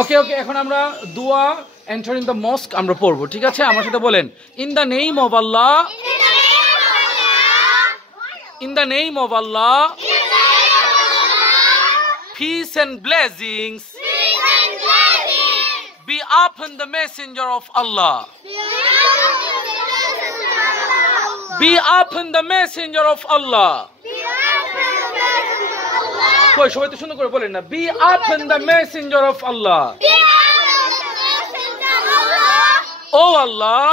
ওকে ওকে, এখন আমরা দোয়া এন্টারিং দ্য মস্ক আমরা পড়বো, ঠিক আছে? আমার সাথে বলেন, in the name of Allah, in the name of Allah, peace and blessings be upon the messenger of Allah. Be upon the messenger of Allah. কই সবাই তো সুন্দর করে বলেন না, be upon the messenger of Allah. Oh Allah,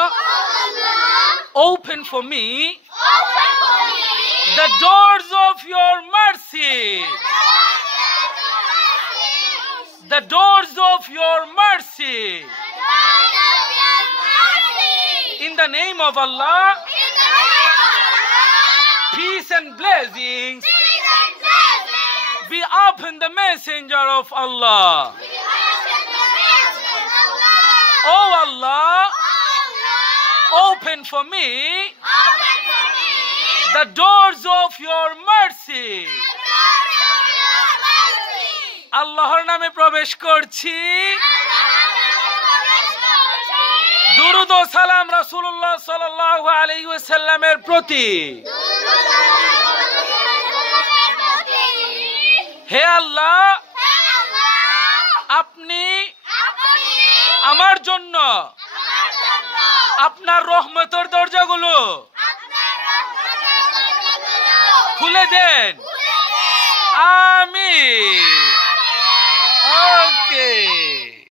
open for me the doors of your mercy. The doors of your mercy. In the name of Allah, peace and blessings be upon the messenger of Allah. Oh Allah, open for me the doors of your mercy. আল্লাহর নামে প্রবেশ করছি, দুরূদ ও সালাম রাসূলুল্লাহ সাল্লাল্লাহু আলাইহি ওয়াসাল্লামের প্রতি। হে আল্লাহ, আপনি আমার জন্য আপনার রহমতের দরজাগুলো খুলে দেন, আমিন। Okay.